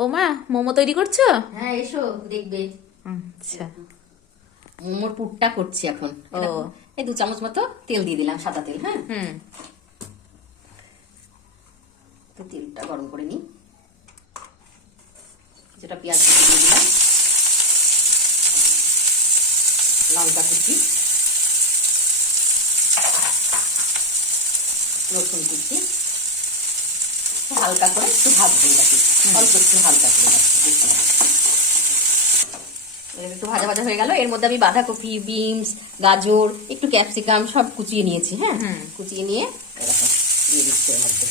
ও মা মোমো তৈরি করছ? হ্যাঁ এসো দেখবে। আচ্ছা। মোমোর পুরটা করছি এখন। ও। এই দু চামচ মতো তেল দিয়ে দিলাম সাদা তেল হ্যাঁ? হুম। তো তেলটা গরম করে নিই। কিছুটা পেঁয়াজ কুচি দিয়ে দিলাম। লঙ্কা কুচি। রসুন কুচি। একটু হালকা করে একটু ভাজবো এটাকে অল্প একটু হালকা করে একটু ভাজা ভাজা হয়ে গেল। এর মধ্যে আমি বাঁধাকপি বিনস গাজর একটু ক্যাপসিকাম সব কুচিয়ে নিয়েছি হ্যাঁ? কুচিয়ে নিয়ে এরকম দিয়ে দিচ্ছি এর মধ্যে।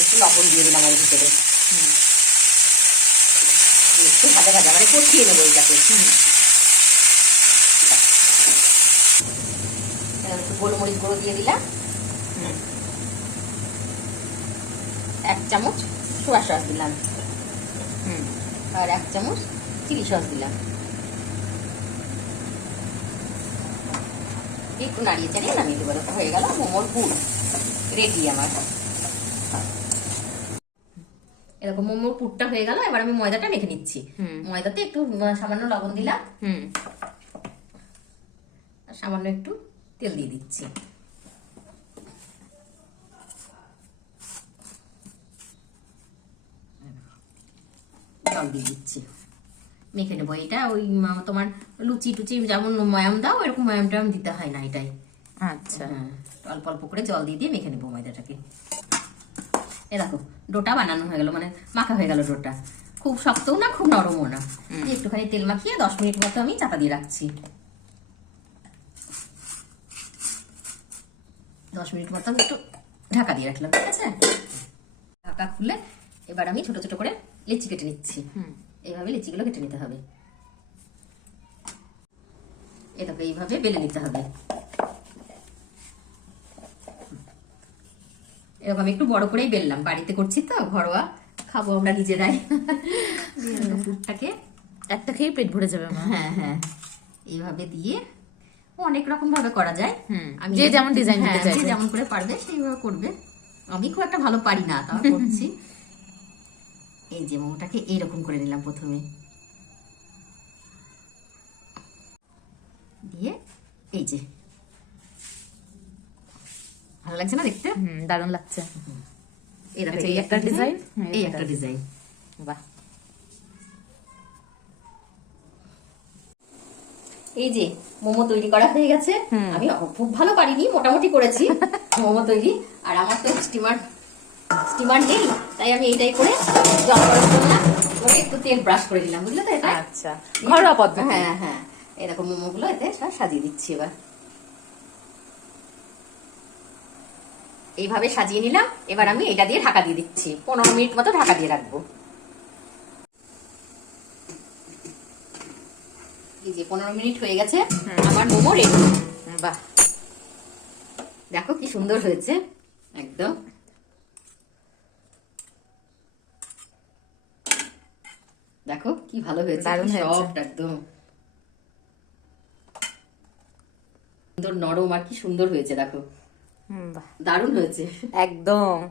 একটু লবণ দিয়ে দিলাম ওর ভিতরে। একটু ভাজা ভাজা মানে কষিয়ে নেব এবার একটু গোলমরিচ গুঁড়ো দিয়ে দিলাম এক চামচ সোয়া সস দিলাম, হুম। আর এক চামচ চিলি সস দিলাম। একটু নাড়িয়ে চাড়িয়ে নামিয়ে দেবো হয়ে গেল, মোমোর পুর রেডি আমার। এরকম মোমোর পুরটা হয়ে গেল এবার আমি ময়দাটা মেখে নিচ্ছি। ময়দাতে একটু সামান্য লবণ দিলাম। হুম। আর সামান্য একটু তেল দিয়ে দিচ্ছি। জল দিয়ে দিচ্ছি। মেখে নেব। এটা ওই তোমার লুচি টুচি যেমন ময়াম দাও এরকম ময়াম টয়াম দিতে হয় না এটাই। আচ্ছা। হ্যাঁ অল্প অল্প করে জল দিয়ে দিয়ে মেখে নেব ময়দাটাকে। এ দেখো ডোটা বানানো হয়ে গেল মানে মাখা হয়ে গেল ডোটা। খুব শক্তও না খুব নরমও না। একটুখানি তেল মাখিয়ে দশ মিনিট মতো আমি চাপা দিয়ে রাখছি। দশ মিনিট মতো একটু ঢাকা দিয়ে রাখলাম ঠিক আছে? ঢাকা খুলে এবার আমি ছোট ছোট করে লিচি কেটে নিচ্ছি। এইভাবে লিচিগুলো কেটে নিতে হবে। এটাকে এইভাবে বেলে নিতে হবে। এরকম আমি একটু বড় করেই বেললাম। বাড়িতে করছি তো ঘরোয়া। খাব আমরা নিজেরাই। পুরটাকে একটা খেয়ে পেট ভরে যাবে হ্যাঁ হ্যাঁ। এইভাবে দিয়ে অনেক রকম ভাবে করা যায়। হুম, যে যেমন design দিতে হ্যাঁ, যেমন করে পারবে সেইভাবে করবে। আমি খুব একটা ভালো পারি না তাও করছি। এই যে মোমোটাকে এইরকম করে নিলাম প্রথমে। দিয়ে এই যে ভালো লাগছে না দেখতে? হুম দারুণ লাগছে। এই এই এই একটা একটা ডিজাইন এই এই একটা একটা ডিজাইন বাহ। এই যে মোমো তৈরি করা হয়ে গেছে। আমি খুব ভালো পারিনি মোটামুটি করেছি মোমো তৈরি। আর আমার তো স্টিমার স্টিমার নেই তাই আমি এইটাই করে জল গরম করলাম। করে একটু তেল ব্রাশ করে দিলাম বুঝলে তো এটা? আচ্ছা ঘরোয়া পদ্ধতি। হ্যাঁ হ্যাঁ এরকম মোমোগুলো এতে সাজিয়ে দিচ্ছি এবার। এইভাবে সাজিয়ে নিলাম। এবার আমি এটা দিয়ে ঢাকা দিয়ে দিচ্ছি। পনেরো মিনিট মতো ঢাকা দিয়ে রাখব। এই যে পনেরো মিনিট হয়ে গেছে। আমার মোমো রেডি বাহ। দেখো কি সুন্দর হয়েছে। একদম। দেখো কি ভালো হয়েছে দারুণ। একদম। সুন্দর নরম আর কি সুন্দর হয়েছে দেখো। দারুণ হয়েছে। একদম।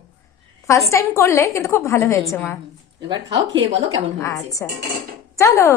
ফার্স্ট টাইম করলে কিন্তু খুব ভালো হয়েছে মা। এবার খাও খেয়ে বলো কেমন হয়েছে। আচ্ছা। চলো।